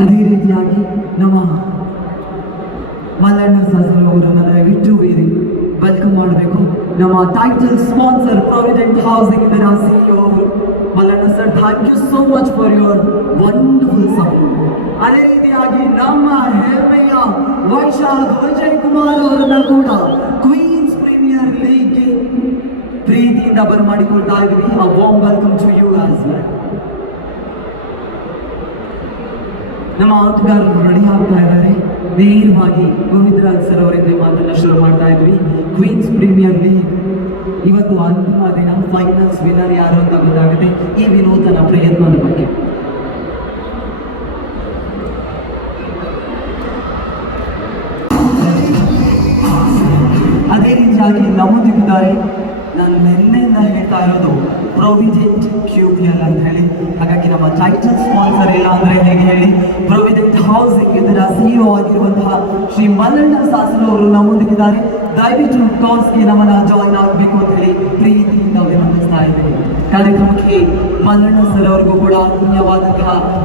ಅದೇ ರೀತಿಯಾಗಿ ನಮ್ಮ ಮಲ್ಲಣ್ಣ ಸರ್ ಅವರನ್ನು ದಯವಿಟ್ಟು ವೇದಿ ವೆಲ್ಕಮ್ ಮಾಡಬೇಕು. ನಮ್ಮ ಟೈಟಲ್ ಸ್ಪಾನ್ಸರ್ ಪ್ರಾವಿಡೆಂಟ್ ಹೌಸಿಂಗ್ ಇದರ ಅವರು. Mallanna sir thank you so much for your wonderful support ಅದೇ ರೀತಿಯಾಗಿ ನಮ್ಮ ಹೆಮ್ಮೆಯ ವೈಶಾಖ್ ವಿಜಯ್ ಕುಮಾರ್ ಅವರನ್ನ ಕೂಡ ಕ್ವೀನ್ಸ್ ಪ್ರೀಮಿಯರ್ ಲೀಗ್ಗೆ ಪ್ರೀತಿಯಿಂದ ಬರಮಾಡಿಕೊಳ್ತಾ ಇದ್ದೀವಿ. ಆ ವಾಮ್ ವೆಲ್ಕಮ್ ನಮ್ಮ ಆಟಗಾರರು ರೆಡಿ ಆಗ್ತಾ ಇದ್ದಾರೆ. ನೇರವಾಗಿ ಗೋವಿಂದರಾಜ್ ಸರ್ ಅವರಿಂದ ಮಾತನ್ನ ಶುರು ಮಾಡ್ತಾ ಇದ್ವಿ. ಕ್ವೀನ್ಸ್ ಪ್ರೀಮಿಯರ್ ಲೀಗ್ ಇವತ್ತು ಅಂತಿಮ ದಿನ ಫೈನಲ್ಸ್ ವಿನ್ನರ್ ಯಾರು ಅಂತ ಗೊತ್ತಾಗುತ್ತೆ. ಈ ವಿನೂತನ ಪ್ರಯತ್ನದ ಬಗ್ಗೆ. ಅದೇ ರೀತಿಯಾಗಿ ನಮ್ಮೊಂದಿಗಿದ್ದಾರೆ ನಾನು ನಿನ್ನೆಯಿಂದ ಹೇಳ್ತಾ ಇರೋದು ಪ್ರೊವಿಜೆಂಟ್ ಕ್ಯೂಬಿಯಲ್ ಅಂತ ಹೇಳಿ. ಹಾಗಾಗಿ ನಮ್ಮ ಟೈಟಲ್ ಹೌಸಿಂಗ್ ಇದರ ಸಿಇಒ ಆಗಿರುವಂತಹ ಶ್ರೀ ಮಲ್ಲಣ್ಣ ಸಾಸಲು ಅವರು ನಮ್ಮೊಂದಿಗಿದ್ದಾರೆ ದಯವಿಟ್ಟು ಟಾಸ್ಗೆ ನಮ್ಮನ್ನ ಜಾಯಿನ್ ಆಗಬೇಕು ಅಂತ ಹೇಳಿ ಪ್ರೀತಿಯಿಂದ ವಿನಂತಿಸ್ತಾ ಇದ್ದೇವೆ. ಕಾರ್ಯಕ್ರಮಕ್ಕೆ ಮಲ್ಲಣ್ಣ ಸರ್ ಅವರಿಗೂ ಕೂಡ ಆತ್ಮೀಯವಾದಂತಹ